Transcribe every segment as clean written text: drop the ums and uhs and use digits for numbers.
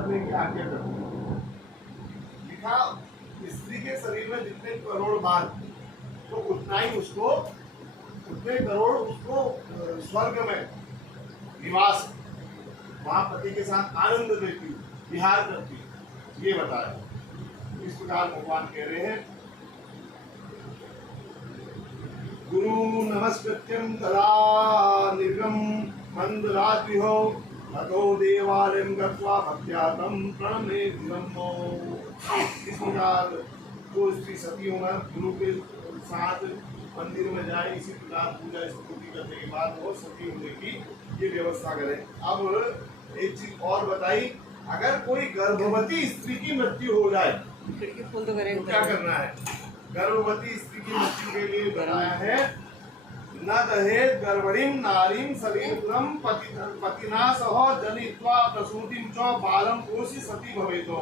करने की आज्ञा करती है। लिखा स्त्री के शरीर में जितने करोड़ बार, तो उतने करोड़ उसको स्वर्ग में निवास, वहां पति के साथ आनंद लेती, विहार करती, ये बताया। इस प्रकार भगवान कह रहे हैं, गुरु नमस्कृत्यं तदा निर्गम मंदराद्विहो अतो देवालयं गत्वा भक्त्या तं प्रणमे विनम्यो। इस प्रकार जो स्त्री सती होना गुरु के साथ मंदिर में जाए, इसी प्रकार पूजा स्तुति करने के बाद वो सती होने की ये व्यवस्था करें। अब एक चीज और बताई, अगर कोई गर्भवती स्त्री की मृत्यु हो जाए तो क्या करना है? गर्भवती स्त्री की मृत्यु के लिए बताया है, न दहेज गर्भणीम नारीम शरीरम पतिना सह जनित्वा प्रसूतिम च बालम पोषि सती भवेतो।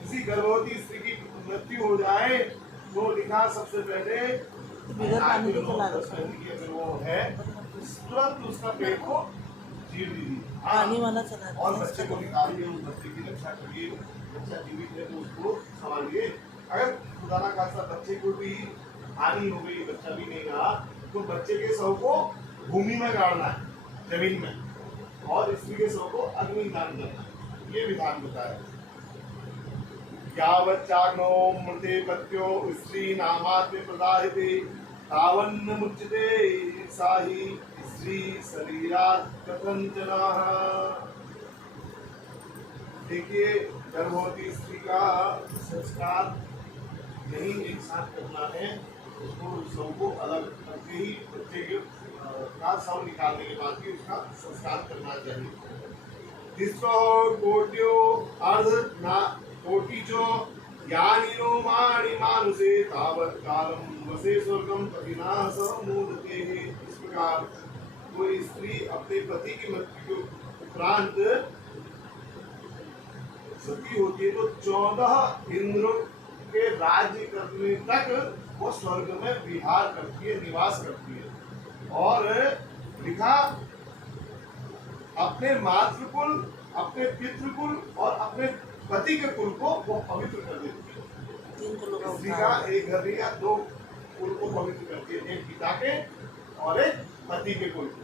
किसी गर्भवती स्त्री की मृत्यु हो जाए तो लिखा सबसे पहले अगर वो है तुरंत उसका पेट को चीर दीजिए और बच्चे को निकालिए, उस बच्चे की रक्षा करिए। बच्चा जीवित है तो उसको संभालिए। अगर खुदा ना खास्ता बच्चे को भी हानि हो गई, बच्चा भी नहीं रहा, तो बच्चे के शव को भूमि में गाड़ना है, जमीन में, और स्त्री के शव को अग्नि दान करना है। ये विधान बताया। यावच्चाग्नो मृते पत्यो स्त्री नामात्मे प्रदायते तावन्न मुच्यते साहि स्त्री शरीरात् कथंचनः। देखिए, गर्भवती स्त्री का संस्कार नहीं एक साथ करना है, उसको शव को अलग करके ही बच्चे के का शव निकालने के बाद ही उसका संस्कार करना चाहिए। इसको कोट्यो अर्ध ना कोटिचो ज्ञानिनो माणि मानुषे तावत् कालम वसे स्वर्गम पतिना सह मोदते। इस प्रकार कोई स्त्री अपने पति की मृत्यु के उपरांत सती होती है तो 14 इंद्र के राज्य करने तक वो स्वर्ग में विहार करती है, निवास करती है। और लिखा अपने मातृकुल, अपने पितृकुल और अपने पति के कुल को वो पवित्र कर देती है। स्त्री का एक घर या 2 कुल को पवित्र करती है, एक पिता के और एक पति के कुल को।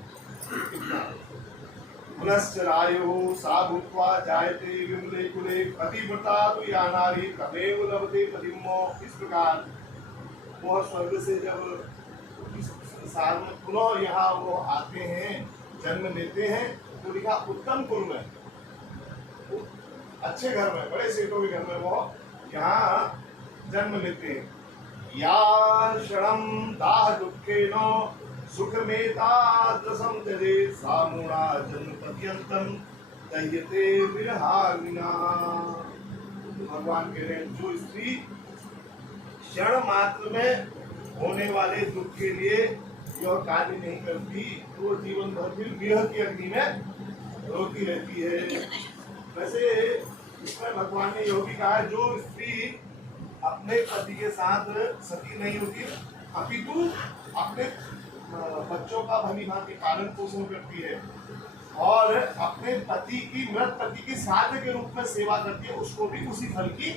पुनश्चरायुः सा भूत्वा जायते विमले कुले पतिव्रता तु या नारी तदेव लभते पतिमो। इस प्रकार वह स्वर्ग से जब इस संसार में पुनः यहाँ वो आते हैं, जन्म लेते हैं, तो लिखा उत्तम कुल में, अच्छे घर में, बड़े सेठों के घर में वो यहाँ जन्म लेते हैं। या क्षणं दाह दुःखेन सुखमेताद्रसं तदे सामूढ़ा जन्मपर्यन्तं दह्यते विरहाग्निना। भगवान कह रहे हैं, जो स्त्री क्षण मात्र में होने वाले दुख के लिए यह कार्य नहीं करती, तो जीवन भर फिर विरह की अग्नि में रोती रहती है। वैसे इसमें भगवान ने यह भी कहा है, जो स्त्री अपने पति के साथ सती नहीं होती अपितु अपने बच्चों का भली भांति पालन पोषण करती है और अपने पति की, मृत पति की श्राद्ध के रूप में सेवा करती है, उसको भी उसी फल की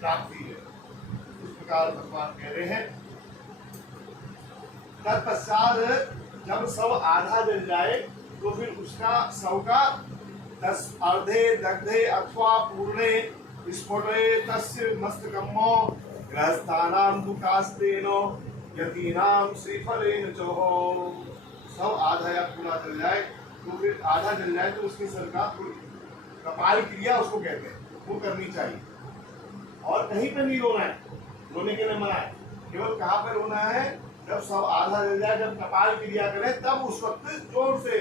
प्राप्ति है। इस प्रकार भगवान कह रहे हैं। तत्पश्चात जब शव आधा जल जाए तो फिर उसका शव का 10 अर्धे दग्धे अथवा पूर्णे स्फोटे तस्य मस्तकम्मो गृहस्थानां दुकास्तेनो यतीनाम श्रीफलेन चोहो। सब आधा या पूरा जल जाए तो फिर आधा जल जाए तो उसके सर का कपाल क्रिया उसको कहते हैं, वो करनी चाहिए। और कहीं पे नहीं रोना है, रोने के लिए मना है। केवल कहाँ पे रोना है? जब सब आधा जल जाए, जब कपाल क्रिया करें, तब उस वक्त जोर से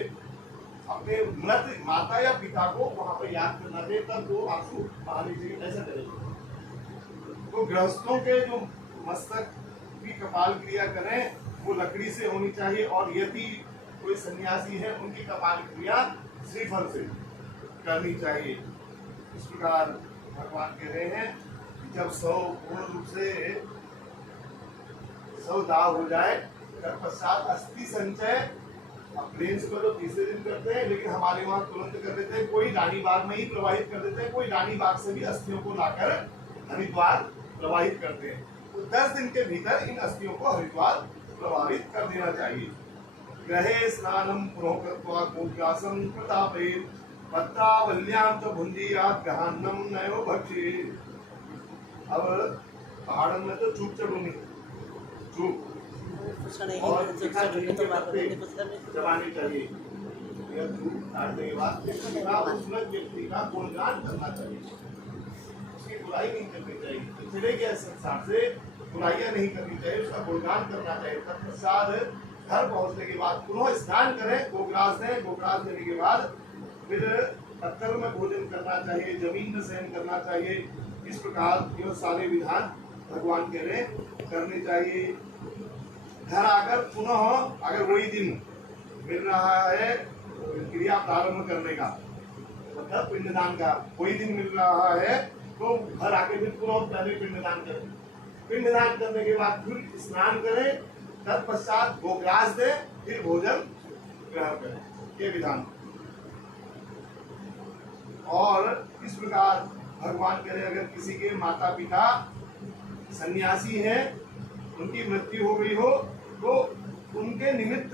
अपने मृत माता या पिता को वहां पर याद करना चाहिए, तब वो आंसू बहाने चाहिए, ऐसा करेंगे। तो गृहस्थों के जो मस्तक की कपाल क्रिया करें वो लकड़ी से होनी चाहिए, और यदि कोई सन्यासी है उनकी कपाल क्रिया श्रीफल से करनी चाहिए। इस प्रकार भगवान कह रहे हैं कि जब शव पूर्ण रूप से शव दाह हो जाए, तत्पश्चात अस्थि संचय अब प्लेन्स पर तो तीसरे दिन करते हैं, लेकिन हमारे वहाँ तुरंत कर देते हैं। कोई रानी बाग में ही प्रवाहित कर देते हैं, कोई रानी बाग से भी अस्थियों को लाकर हरिद्वार प्रवाहित करते हैं। तो 10 दिन के भीतर इन अस्थियों को हरिद्वार प्रवाहित कर देना चाहिए। ग्रहे स्नानम पुनः कृत्वा गोग्रासम प्रतापेत पत्रावल्याम च भुंजीयात गहान्नम नयो भक्षेत। अब पहाड़न में तो चूक चढ़ूंगी, चूक और जमानी चाहिए। यह चूक काटने के बाद व्यक्ति का गुणगान करना चाहिए, उसकी बुराई नहीं करनी चाहिए। तो चले गए संसार से, बुराइयां नहीं करनी चाहिए, उसका गुणगान करना चाहिए। तत्पश्चात घर पहुंचने के बाद पुनः स्नान करें, गोग्रास दें। गोग्रास देने के बाद फिर पत्थर में भोजन करना चाहिए, जमीन में शयन करना चाहिए। इस प्रकार ये सारे विधान भगवान कह रहे करने चाहिए। घर आकर पुनः अगर वही दिन मिल रहा है क्रिया प्रारंभ करने का, मतलब पिंडदान का वही दिन मिल रहा है, तो घर आके फिर पुनः पहले पिंडदान करें। पिंडदान करने के बाद फिर स्नान करें, तत्पश्चात गोग्रास दे, फिर भोजन ग्रहण करें। ये विधान। और इस प्रकार भगवान कह रहे अगर किसी के माता पिता सन्यासी हैं, उनकी मृत्यु हो गई हो, तो उनके निमित्त